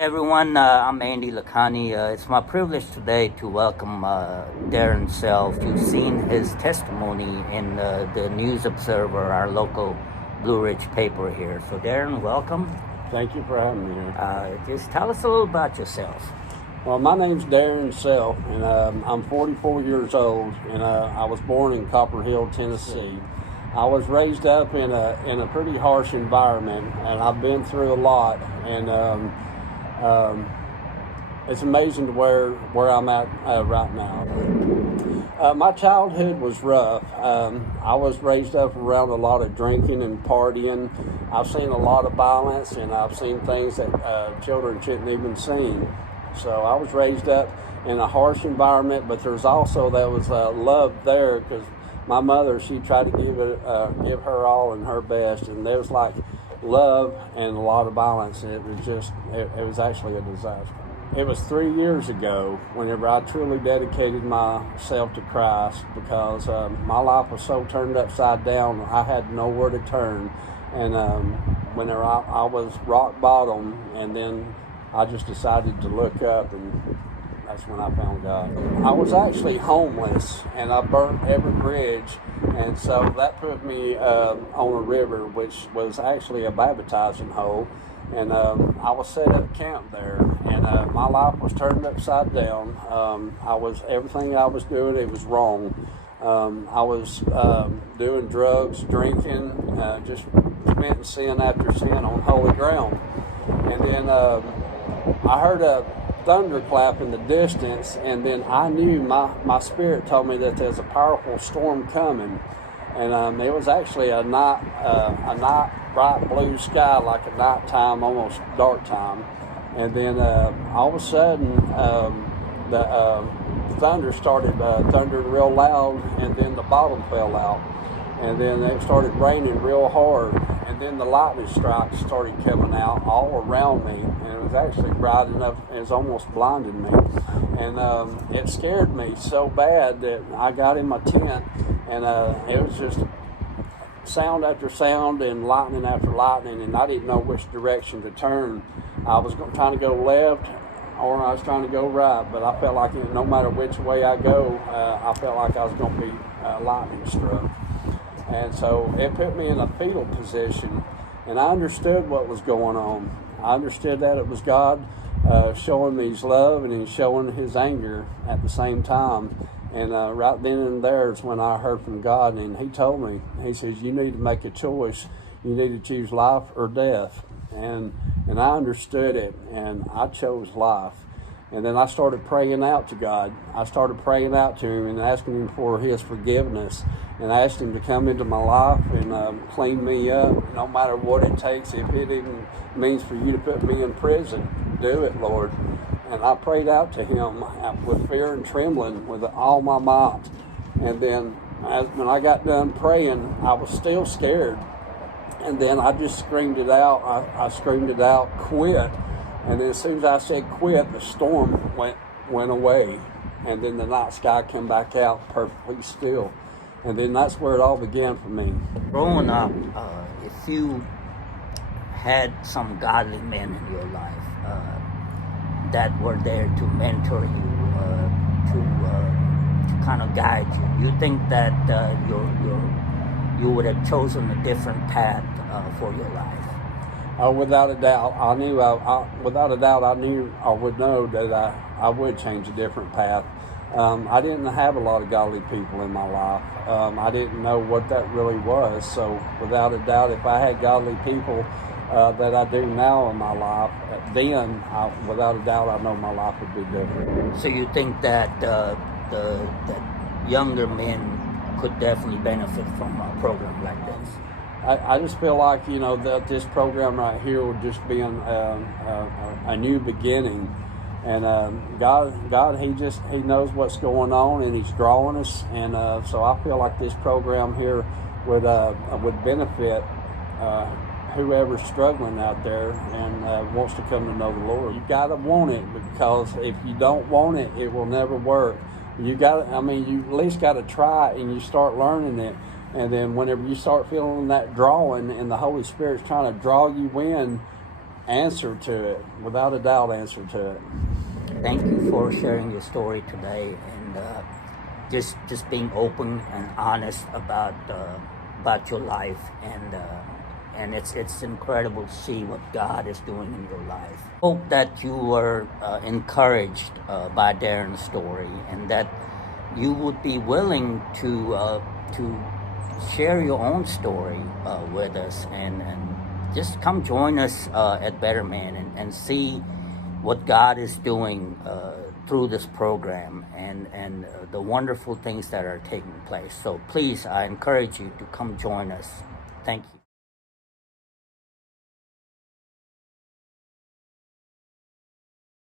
Everyone, I'm Andy Lacani. It's my privilege today to welcome Darian Self. You've seen his testimony in the News Observer, our local Blue Ridge paper here. So Darian, welcome. Thank you for having me here. Just tell us a little about yourself. Well, my name's Darian Self, and I'm 44 years old, and I was born in Copper Hill, Tennessee. I was raised up in a pretty harsh environment, and I've been through a lot, and it's amazing to where I'm at right now. My childhood was rough. I was raised up around a lot of drinking and partying. I've seen a lot of violence, and I've seen things that children shouldn't even see. So I was raised up in a harsh environment, but there was love there, because my mother, she tried to give her all and her best, and there was like love and a lot of violence, and it was actually a disaster. It was 3 years ago whenever I truly dedicated myself to Christ, because my life was so turned upside down, I had nowhere to turn. And whenever I was rock bottom, and then I just decided to look up, and that's when I found God. I was actually homeless, and I burnt every bridge, and so that put me on a river, which was actually a baptizing hole, and I was set up camp there, and my life was turned upside down. Everything I was doing, it was wrong. I was doing drugs, drinking, just committing sin after sin on holy ground, and then I heard a thunderclap in the distance, and then I knew my spirit told me that there's a powerful storm coming, and it was actually a night bright blue sky, like a nighttime, almost dark time, and then all of a sudden the thunder started thundering real loud, and then the bottom fell out, and then it started raining real hard, and then the lightning strikes started coming out all around me, and it was actually bright enough, it was almost blinding me, and it scared me so bad that I got in my tent, and it was just sound after sound and lightning after lightning, and I didn't know which direction to turn. I was trying to go left, or I was trying to go right, but I felt like no matter which way I go, I felt like I was going to be lightning struck. And so it put me in a fetal position, and I understood what was going on. I understood that it was God showing me His love, and He's showing His anger at the same time. And right then and there is when I heard from God, and He told me, He says, you need to make a choice. You need to choose life or death. And I understood it, and I chose life. And then I started praying out to God. I started praying out to Him and asking Him for His forgiveness, and I asked Him to come into my life and clean me up, no matter what it takes. If it even means for you to put me in prison, do it, Lord. And I prayed out to Him with fear and trembling, with all my might. And then when I got done praying, I was still scared. And then I just screamed it out. I screamed it out, quit. And then as soon as I said quit, the storm went away. And then the night sky came back out perfectly still. And then that's where it all began for me. Growing up, if you had some godly men in your life that were there to mentor you, to kind of guide you, you think that you would have chosen a different path for your life? Without a doubt, I knew I would know that I would change a different path. I didn't have a lot of godly people in my life. I didn't know what that really was. So without a doubt, if I had godly people that I do now in my life, then without a doubt, I know my life would be different. So you think that the younger men could definitely benefit from a program like this? I just feel like, that this program right here would just be a new beginning. And God, He knows what's going on, and He's drawing us. And so I feel like this program here would benefit whoever's struggling out there and wants to come to know the Lord. You got to want it, because if you don't want it, it will never work. You at least got to try it, and you start learning it. And then whenever you start feeling that drawing, and the Holy Spirit's trying to draw you in, answer to it, without a doubt, answer to it. Thank you for sharing your story today, and just being open and honest about your life, and it's incredible to see what God is doing in your life. Hope that you were encouraged by Darian's story, and that you would be willing to share your own story with us, and just come join us at Better Man and see what God is doing through this program, and the wonderful things that are taking place. So please, I encourage you to come join us. Thank you.